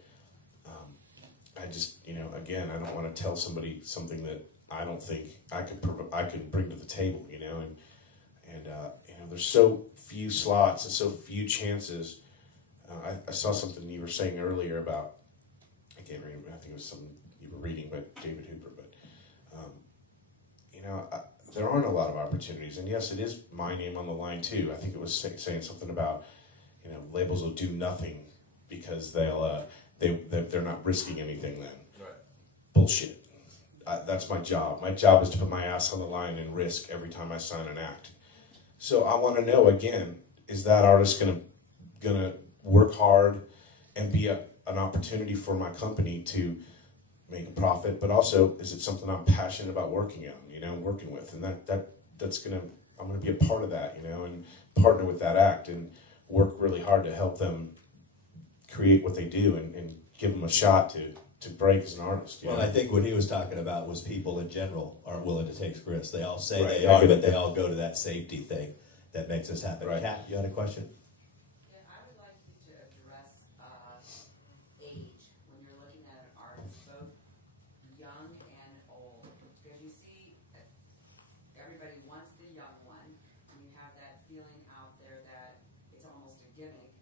I just, again, I don't want to tell somebody something that I don't think I could bring to the table, and there's so few slots and so few chances. I saw something you were saying earlier about, I can't remember, I think it was something you were reading by David Hooper, but, there aren't a lot of opportunities. And yes, it is my name on the line too. I think it was saying something about, labels will do nothing because they're not risking anything then. Right. Bullshit. That's my job. My job is to put my ass on the line and risk every time I sign an act. So I want to know, again, is that artist gonna work hard and be an opportunity for my company to make a profit, but also is it something I'm passionate about working on, working with, and I'm gonna be a part of that, and partner with that act and work really hard to help them create what they do and give them a shot to break as an artist. Well, I think what he was talking about was people in general aren't willing to take risks. They all say Right. they are, but they all go to that safety thing that makes us happen. Right. Kat, you had a question? Yeah, I would like you to address age when you're looking at an artist, both young and old, because you see that everybody wants the young one, and you have that feeling out there that it's almost a gimmick.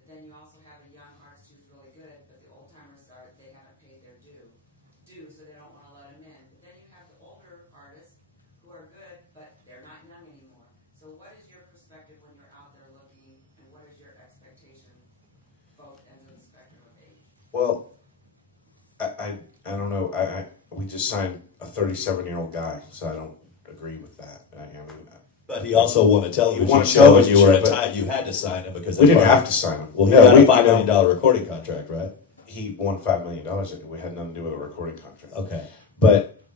But then you also have a young artist who's really good, but the old timers they haven't paid their due, so they don't want to let them in. But then you have the older artists who are good, but they're not young anymore. So what is your perspective when you're out there looking, and what is your expectation, both ends of the spectrum of age? Well, I don't know. We just signed a 37-year-old guy, so I don't agree with that. But he also won a television won a show, and television you were show, at but time. You had to sign him because we didn't have to sign him. Well, he No, got a we- $5 million recording contract, right? He won $5 million. We had nothing to do with a recording contract. Okay. But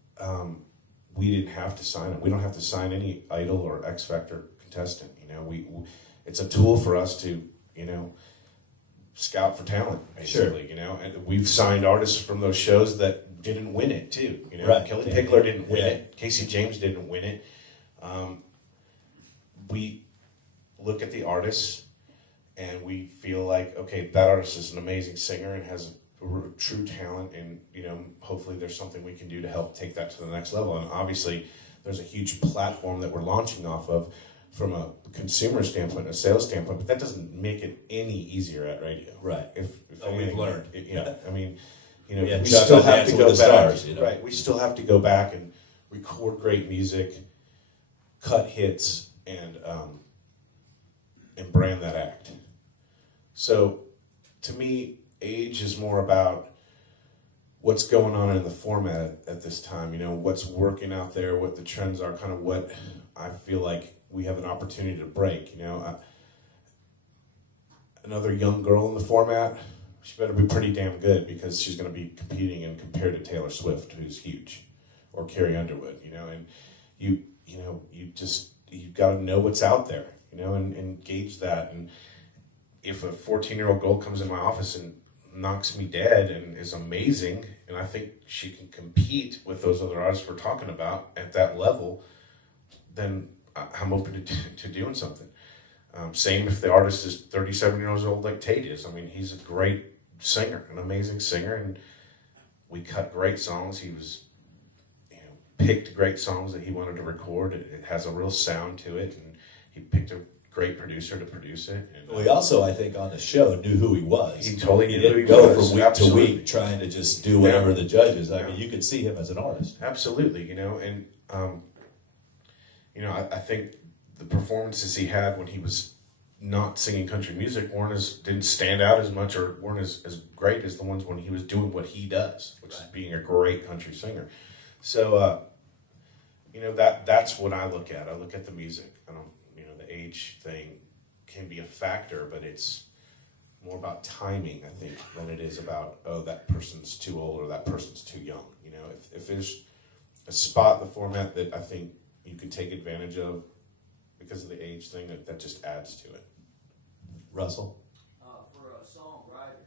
we didn't have to sign him. We don't have to sign any Idol or X Factor contestant. It's a tool for us to, scout for talent, basically. Sure. And we've signed artists from those shows that didn't win it too. Right. Kelly Pickler didn't win it. Casey James didn't win it. We look at the artists and we feel like, okay, that artist is an amazing singer and has true talent, and hopefully there's something we can do to help take that to the next level. And obviously there's a huge platform that we're launching off of from a consumer standpoint, a sales standpoint, but that doesn't make it any easier at radio. Right. If we've learned. We Chuck still on have to Dancing go with the back. Stars, Right. We still have to go back and record great music, cut hits, and brand that act. So, to me, age is more about what's going on in the format at this time. What's working out there, what the trends are, kind of what I feel like we have an opportunity to break. Another young girl in the format, she better be pretty damn good, because she's going to be competing and compared to Taylor Swift, who's huge, or Carrie Underwood. And you've got to know what's out there, and gauge that. And if a 14-year-old girl comes in my office and knocks me dead and is amazing, and I think she can compete with those other artists we're talking about at that level, then I'm open to doing something. Same if the artist is 37 years old like Tate is. He's a great singer, an amazing singer, and we cut great songs. He was, picked great songs that he wanted to record. It has a real sound to it, and he picked a great producer to produce it. And, We also, I think, on the show knew who he was. He totally knew didn't who he go was. from week Absolutely. to week trying to just do whatever the judges. Yeah. You could see him as an artist. Absolutely, and I think the performances he had when he was not singing country music didn't stand out as much or weren't as great as the ones when he was doing what he does, which is being a great country singer. So, that's what I look at. I look at the music. I don't, the age thing can be a factor, but it's more about timing, I think, than it is about, oh, that person's too old or that person's too young. If there's a spot in the format that I think you can take advantage of because of the age thing, that just adds to it. Russell? For a songwriter,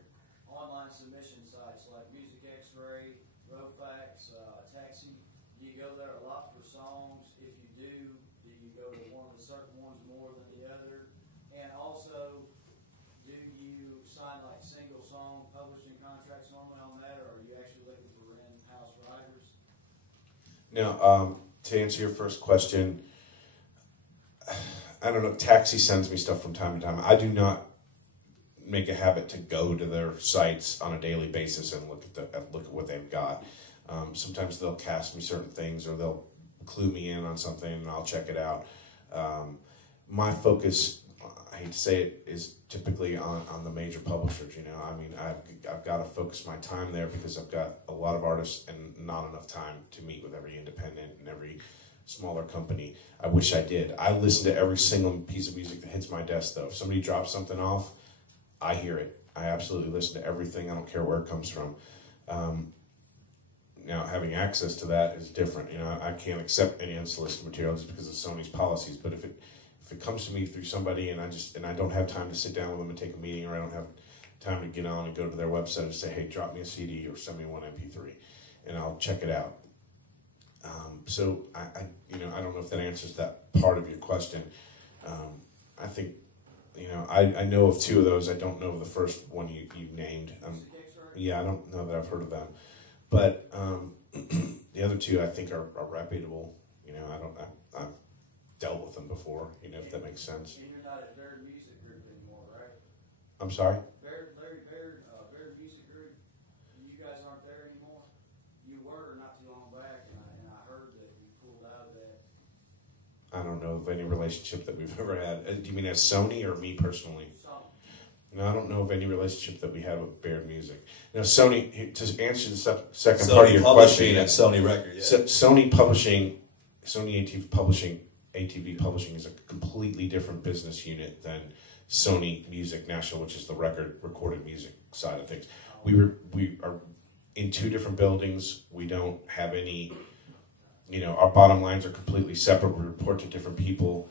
online submission sites like MusicXray, Rofax, Taxi, do you go there a lot for songs? If you do you go to one of the certain ones more than the other? And also, do you sign like single song publishing contracts normally on that, or are you actually looking for in-house writers? Now, to answer your first question, I don't know, Taxi sends me stuff from time to time. I do not make a habit to go to their sites on a daily basis and look at what they've got. Sometimes they'll cast me certain things, or they'll clue me in on something, and I'll check it out. My focus, I hate to say it, is typically on the major publishers. I've got to focus my time there because I've got a lot of artists and not enough time to meet with every independent and every smaller company. I wish I did. I listen to every single piece of music that hits my desk, though. If somebody drops something off, I hear it. I absolutely listen to everything. I don't care where it comes from. Now, having access to that is different. I can't accept any unsolicited material just because of Sony's policies. But if it comes to me through somebody and I don't have time to sit down with them and take a meeting, or I don't have time to get on and go to their website and say, hey, drop me a CD or send me one MP3, and I'll check it out. So I don't know if that answers that part of your question. I think, I know of two of those. I don't know of the first one you named. I don't know that I've heard of them, but the other two I think are reputable. I've dealt with them before. If that makes sense. And you're not at Baird Music Group anymore, right? I'm sorry. Baird Music Group. You guys aren't there anymore. You were not too long back, and I heard that you pulled out of that. I don't know of any relationship that we've ever had. Do you mean as Sony or me personally? Sony. No, I don't know of any relationship that we had with Baird Music. Now, Sony, to answer the second Sony part of your Publishing question, and Sony Records. Yeah. Sony Publishing, Sony ATV Publishing is a completely different business unit than Sony Music National, which is the recorded music side of things. We are in two different buildings. We don't have any, our bottom lines are completely separate. We report to different people.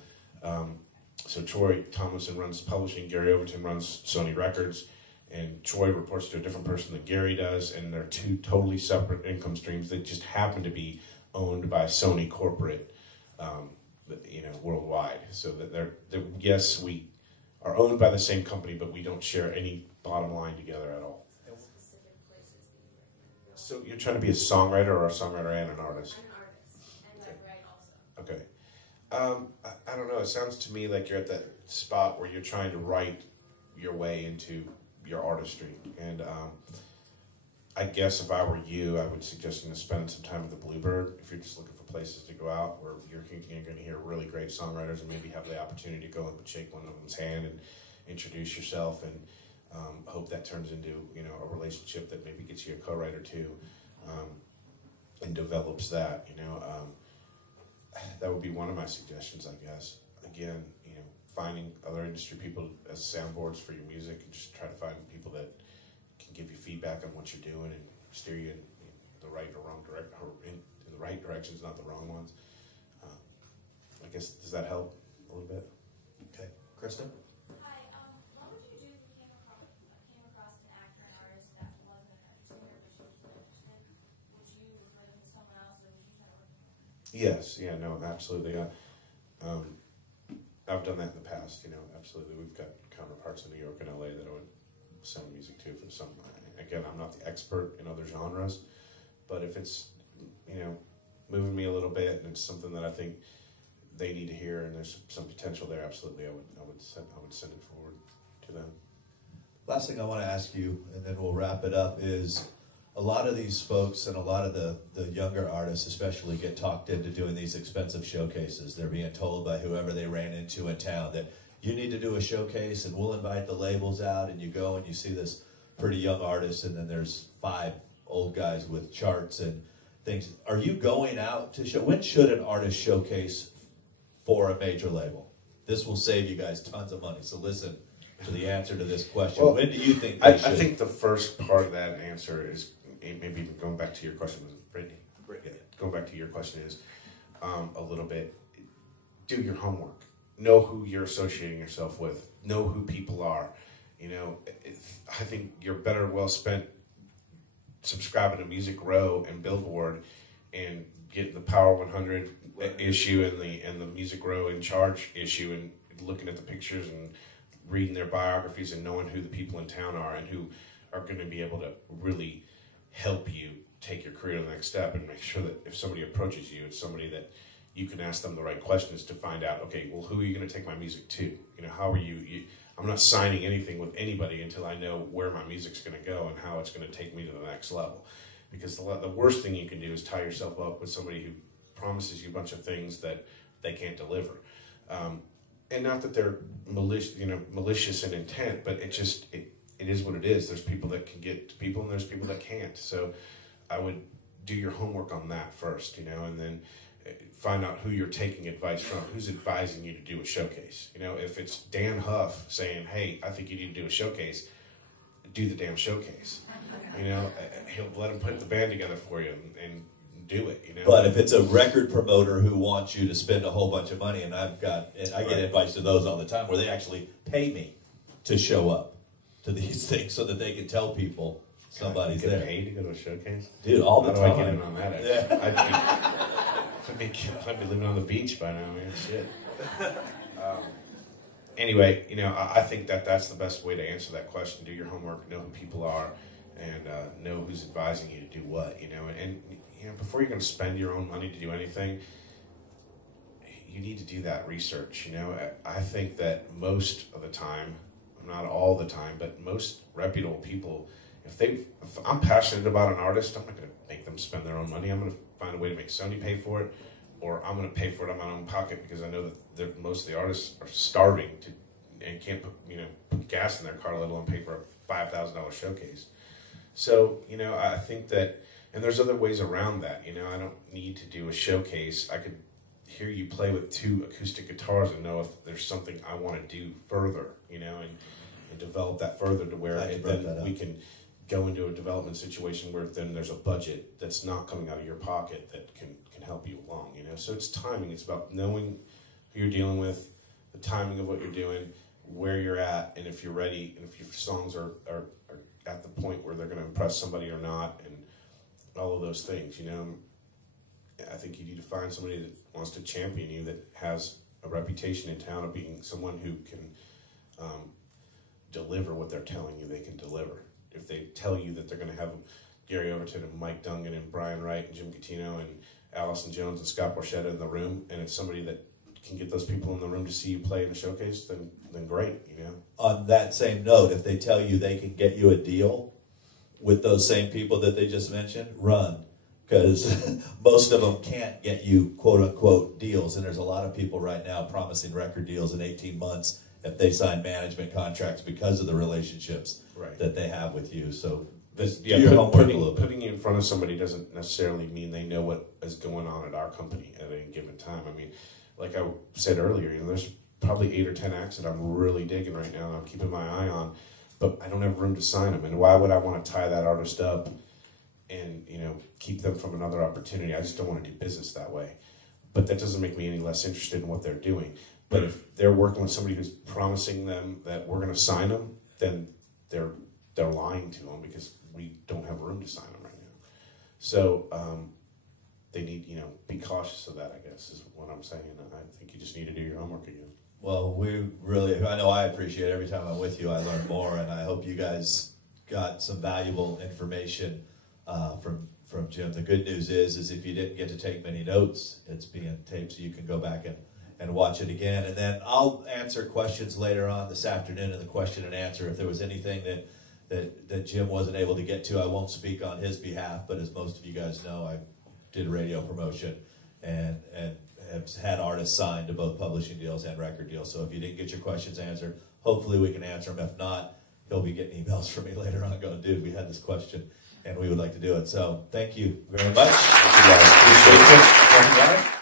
So Troy Tomlinson runs publishing, Gary Overton runs Sony Records, and Troy reports to a different person than Gary does, and they're two totally separate income streams that just happen to be owned by Sony corporate, worldwide. So that they're yes, we are owned by the same company, but we don't share any bottom line together at all. Specific places that you recommend? So you're trying to be a songwriter or a songwriter and an artist? I'm an artist, and I write also. Okay. I don't know. It sounds to me like you're at that spot where you're trying to write your way into your artistry. And I guess if I were you, I would suggest spend some time with the Bluebird if you're just looking for places to go out where you're going to hear really great songwriters and maybe have the opportunity to go and shake one of them's hand and introduce yourself, and hope that turns into a relationship that maybe gets you a co-writer too, and develops that. That would be one of my suggestions, I guess. Again, finding other industry people as soundboards for your music, and just try to find people that can give you feedback on what you're doing and steer you in the right or wrong direction, or in the right directions, not the wrong ones. I guess, does that help a little bit? Okay, Kristen? Hi, what would you do if you came across an actor and artist that wasn't a country singer, but you were interested? Would you refer them to someone else, or would you try to work with them? Yes, yeah, no, absolutely. I've done that in the past, absolutely. We've got counterparts in New York and LA that I would send music to for some. Again, I'm not the expert in other genres, but if it's, moving me a little bit and it's something that I think they need to hear and there's some potential there, absolutely, I would send it forward to them. Last thing I want to ask you, and then we'll wrap it up, is a lot of these folks and a lot of the younger artists especially get talked into doing these expensive showcases. They're being told by whoever they ran into in town that you need to do a showcase, and we'll invite the labels out, and you go and you see this pretty young artist, and then there's 5 old guys with charts and things. Are you going out to show? When should an artist showcase for a major label? This will save you guys tons of money. So listen to the answer to this question. Well, when do you think they should? I think the first part of that answer is, maybe even going back to your question, was it Brittany? Yeah. Going back to your question is a little bit, do your homework. Know who you're associating yourself with. Know who people are. You know, I think you're better well spent subscribing to Music Row and Billboard and getting the Power 100 issue and the Music Row in Charge issue and looking at the pictures and reading their biographies and knowing who the people in town are and who are going to be able to really help you take your career to the next step, and make sure that if somebody approaches you, it's somebody that you can ask them the right questions to find out, okay, well, who are you going to take my music to? You know, how are you I'm not signing anything with anybody until I know where my music's going to go and how it's going to take me to the next level. Because the worst thing you can do is tie yourself up with somebody who promises you a bunch of things that they can't deliver. And not that they're malicious in intent, but it is what it is. There's people that can get to people, and there's people that can't. So I would do your homework on that first, and then find out who you're taking advice from, who's advising you to do a showcase. If it's Dan Huff saying, hey, I think you need to do a showcase, do the damn showcase. He'll let him put the band together for you and do it. But if it's a record promoter who wants you to spend a whole bunch of money, and I get invites to those all the time where they actually pay me to show up to these things so that they can tell people somebody's there. Paid to go to a showcase? Dude, all the time. How do I get in on that? Yeah. I'd be living on the beach by now, man. Shit. Anyway, I think that's the best way to answer that question. Do your homework, know who people are, and know who's advising you to do what. And before you're going to spend your own money to do anything, you need to do that research. I think that most of the time, not all the time, but most reputable people, if I'm passionate about an artist, I'm not going to make them spend their own money. I'm going to find a way to make Sony pay for it, or I'm going to pay for it out of my own pocket, because I know that most of the artists are starving and can't put gas in their car, let alone pay for a $5,000 showcase. So, I think that, and there's other ways around that. I don't need to do a showcase. I could hear you play with 2 acoustic guitars and know if there's something I want to do further, and develop that further to where then we can go into a development situation where then there's a budget that's not coming out of your pocket that can help you along, So it's timing. It's about knowing who you're dealing with, the timing of what you're doing, where you're at, and if you're ready, and if your songs are at the point where they're going to impress somebody or not, and all of those things, I think you need to find somebody that wants to champion you, that has a reputation in town of being someone who can deliver what they're telling you they can deliver. If they tell you that they're going to have Gary Overton and Mike Dungan and Brian Wright and Jim Catino and Allison Jones and Scott Borchetta in the room, and it's somebody that can get those people in the room to see you play in a showcase, then great, On that same note, if they tell you they can get you a deal with those same people that they just mentioned, run. Because most of them can't get you quote-unquote deals, and there's a lot of people right now promising record deals in 18 months if they sign management contracts because of the relationships that they have with you. So putting you in front of somebody doesn't necessarily mean they know what is going on at our company at any given time. I mean, like I said earlier, there's probably 8 or 10 acts that I'm really digging right now and I'm keeping my eye on, but I don't have room to sign them. And why would I want to tie that artist up and keep them from another opportunity? I just don't want to do business that way. But that doesn't make me any less interested in what they're doing. But if they're working with somebody who's promising them that we're going to sign them, then they're lying to them, because we don't have room to sign them right now. So they need, be cautious of that, I guess, is what I'm saying. I think you just need to do your homework again. Well, I know I appreciate every time I'm with you, I learn more, and I hope you guys got some valuable information from Jim. The good news is if you didn't get to take many notes, it's being taped, so you can go back and watch it again. And then I'll answer questions later on this afternoon in the question and answer. If there was anything that Jim wasn't able to get to, I won't speak on his behalf, but as most of you guys know, I did radio promotion and have had artists signed to both publishing deals and record deals. So if you didn't get your questions answered, hopefully we can answer them. If not, he'll be getting emails from me later on going, dude, we had this question and we would like to do it. So thank you very much. Thank you guys. Appreciate it.